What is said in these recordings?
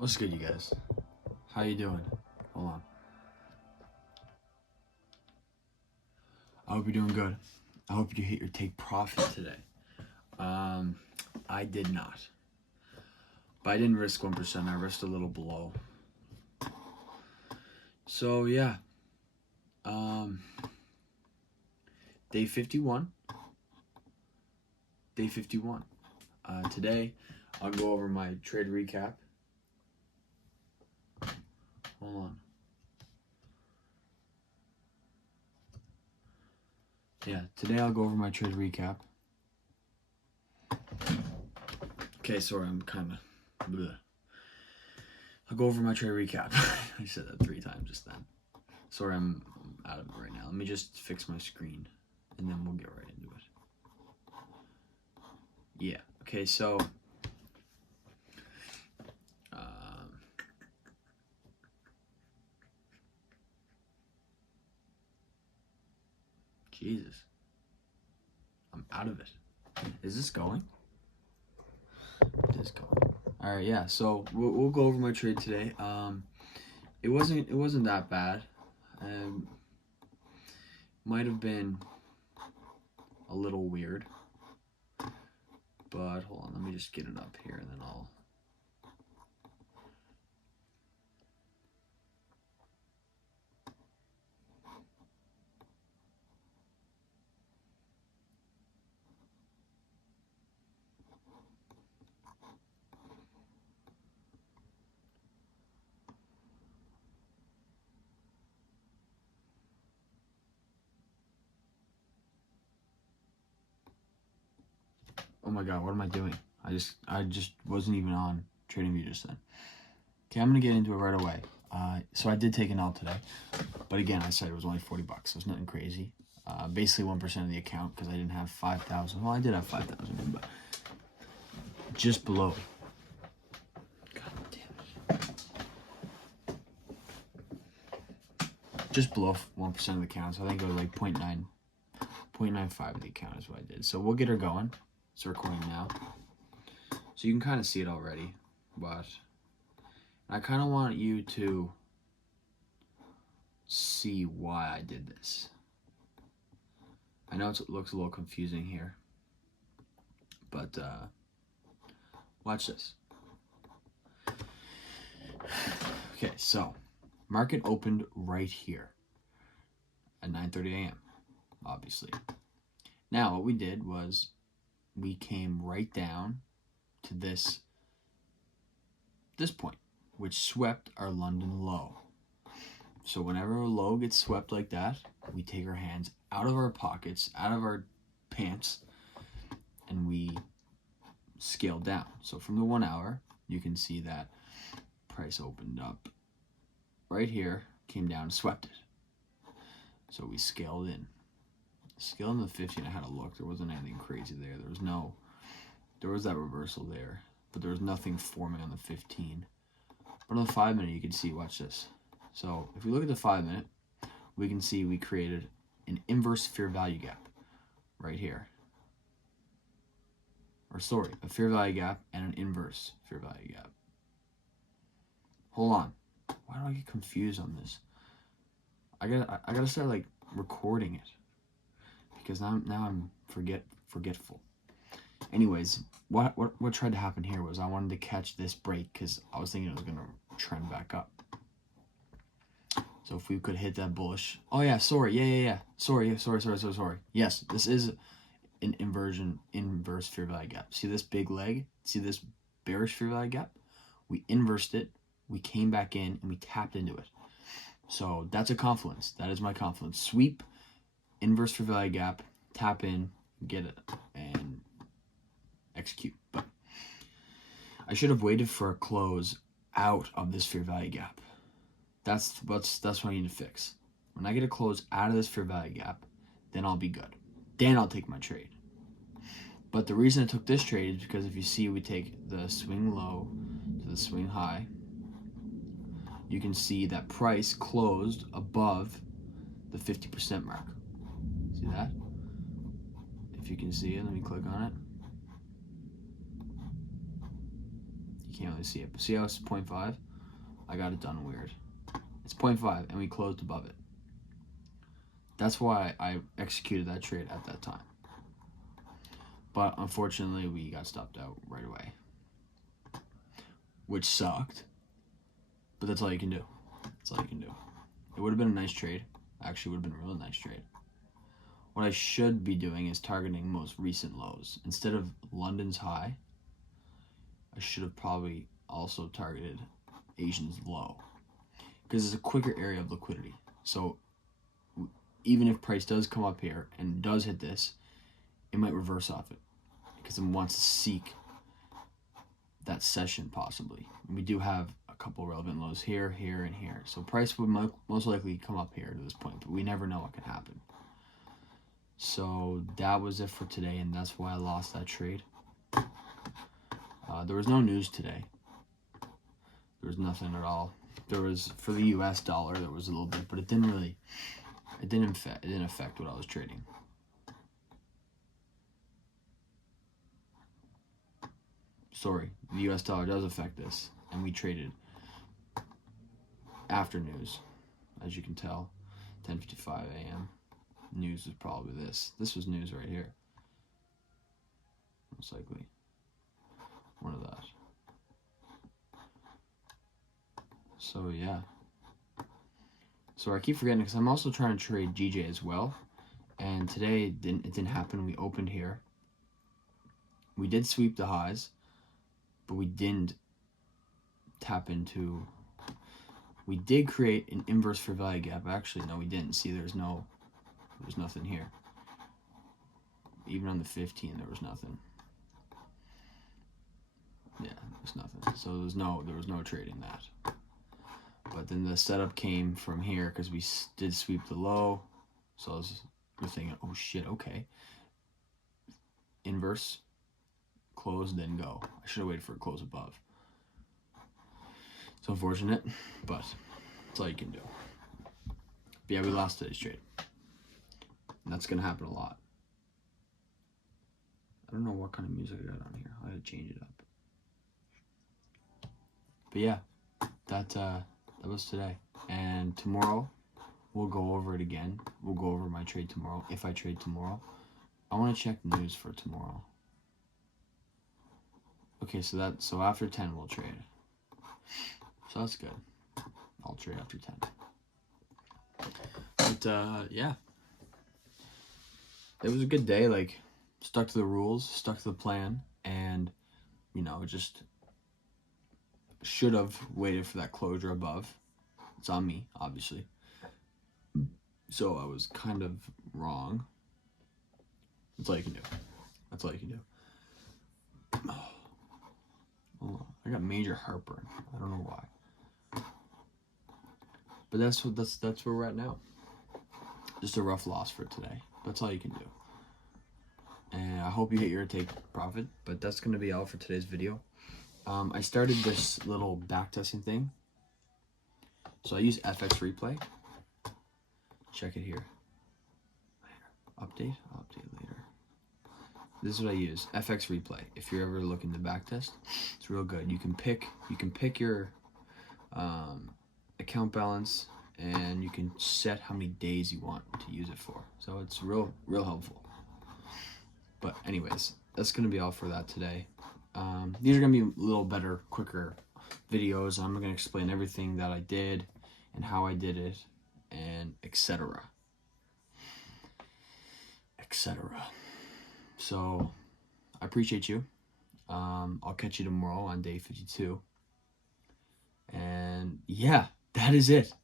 What's good, you guys? How you doing? Hold on. I hope you're doing good. I hope you hit your take profit today. I did not. But I didn't risk 1%. I risked a little below. So yeah. Day 51. Day 51. Today, I'll go over my trade recap. Hold on. Yeah, today I'll go over my trade recap. Okay, sorry, I'm kind of bleh. I'll go over my trade recap. I said that 3 times just then. Sorry, I'm out of it right now. Let me just fix my screen, and then we'll get right into it. Yeah, okay, so Jesus, I'm out of it. Is this going? It is going. All right, yeah. So we'll go over my trade today. It wasn't that bad. Might have been a little weird, but hold on. Let me just get it up here, and then I'll. Oh my God, what am I doing? I just wasn't even on TradingView just then. Okay, I'm gonna get into it right away. So I did take an L today, but again, I said it was only $40. So it's nothing crazy. Basically 1% of the account because I didn't have 5,000. Well, I did have 5,000, but just below. God damn it. Just below 1% of the account. So I think it was like 0.95 of the account is what I did. So we'll get her going. It's recording now. So you can kind of see it already, but I kind of want you to see why I did this. I know it looks a little confusing here, but watch this. Okay, so market opened right here at 9:30 a.m. obviously. Now what we did was we came right down to this point, which swept our London low. So whenever a low gets swept like that, we take our hands out of our pockets, out of our pants, and we scale down. So from the 1 hour, you can see that price opened up right here, came down, and swept it. So we scaled in. Scaled in the 50, and I had a look. There wasn't anything crazy there. There was that reversal there, but there was nothing forming on the 15. But on the 5 minute, you can see, watch this. So if we look at the 5 minute, we can see we created an inverse fair value gap right here. Or sorry, a fair value gap and an inverse fair value gap. Hold on. Why do I get confused on this? I gotta start like recording it because now I'm forgetful. Anyways, what tried to happen here was I wanted to catch this break because I was thinking it was gonna trend back up. So if we could hit that bullish. Oh yeah, sorry. Yeah. Sorry. Yes, this is an inverse fair value gap. See this big leg? See this bearish fair value gap? We inversed it, we came back in, and we tapped into it. So that's a confluence. That is my confluence. Sweep, inverse fair value gap, tap in, get it, and execute. But I should have waited for a close out of this fair value gap. That's what I need to fix. When I get a close out of this fair value gap, then I'll be good. Then I'll take my trade. But the reason I took this trade is because if you see we take the swing low to the swing high, you can see that price closed above the 50% mark. See that? If you can see it, let me click on it. You can't really see it. But see how it's 0.5? I got it done weird. It's 0.5 and we closed above it. That's why I executed that trade at that time. But unfortunately, we got stopped out right away, which sucked. But that's all you can do. That's all you can do. It would have been a nice trade. Actually, would have been a really nice trade. What I should be doing is targeting most recent lows. Instead of London's high, I should have probably also targeted Asian's low, because it's a quicker area of liquidity. So even if price does come up here and does hit this, it might reverse off it because it wants to seek that session possibly. And we do have a couple relevant lows here, here, and here. So price would most likely come up here to this point, but we never know what can happen. So that was it for today, and that's why I lost that trade. There was no news today. There was nothing at all. There was, for the US dollar, there was a little bit, but it didn't affect what I was trading. Sorry, the US dollar does affect this, and we traded after news, as you can tell, 10:55 a.m. News is probably this. This was news right here. Most likely. One of that. So yeah. So I keep forgetting because I'm also trying to trade GJ as well. And today it didn't happen. We opened here. We did sweep the highs, but we didn't tap into. We did create an inverse fair value gap. Actually, no, we didn't. See, there's nothing here. Even on the 15, there was nothing. Yeah, there's nothing. So there was no trading that. But then the setup came from here because we did sweep the low. So we're thinking, oh shit, okay. Inverse, close, then go. I should have waited for a close above. It's unfortunate, but that's all you can do. But yeah, we lost today's trade. And that's going to happen a lot. I don't know what kind of music I got on here. I had to change it up. But yeah, that was today. And tomorrow, we'll go over it again. We'll go over my trade tomorrow, if I trade tomorrow. I want to check news for tomorrow. Okay, so after 10 we'll trade. So that's good. I'll trade after 10. But yeah. It was a good day, like stuck to the rules, stuck to the plan, and just should have waited for that closure above. It's on me, obviously. So I was kind of wrong. That's all you can do. That's all you can do. Oh, I got major heartburn. I don't know why. But that's where we're at now. Just a rough loss for today. That's all you can do. And I hope you hit your take profit. But that's going to be all for today's video. I started this little backtesting thing. So I use FX Replay. Check it here. Update? I'll update later. This is what I use. FX Replay. If you're ever looking to backtest, it's real good. You can pick your account balance, and you can set how many days you want to use it for. So it's real helpful. But anyways, that's gonna be all for that today. These are gonna be a little better, quicker videos. I'm gonna explain everything that I did and how I did it, and etc. So I appreciate you. I'll catch you tomorrow on day 52. And yeah, that is it.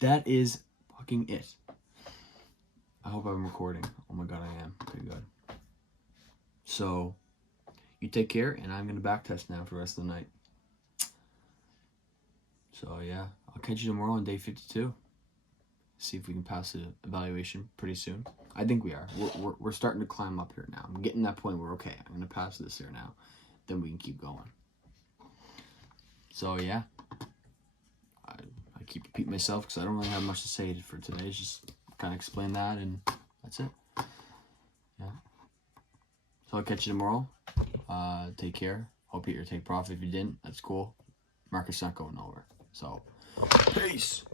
That is fucking it. I hope I'm recording. Oh my god, I am. Pretty good. So you take care, and I'm gonna backtest now for the rest of the night. So yeah, I'll catch you tomorrow on day 52. See if we can pass the evaluation pretty soon. I think we are. We're starting to climb up here now. I'm getting that point where, okay, I'm gonna pass this here now. Then we can keep going. So yeah, I keep repeating myself because I don't really have much to say for today. It's just kind of explain that, and that's it. Yeah. So I'll catch you tomorrow. Take care. Hope you hit your take profit. If you didn't, that's cool. Market's not going nowhere. So, peace.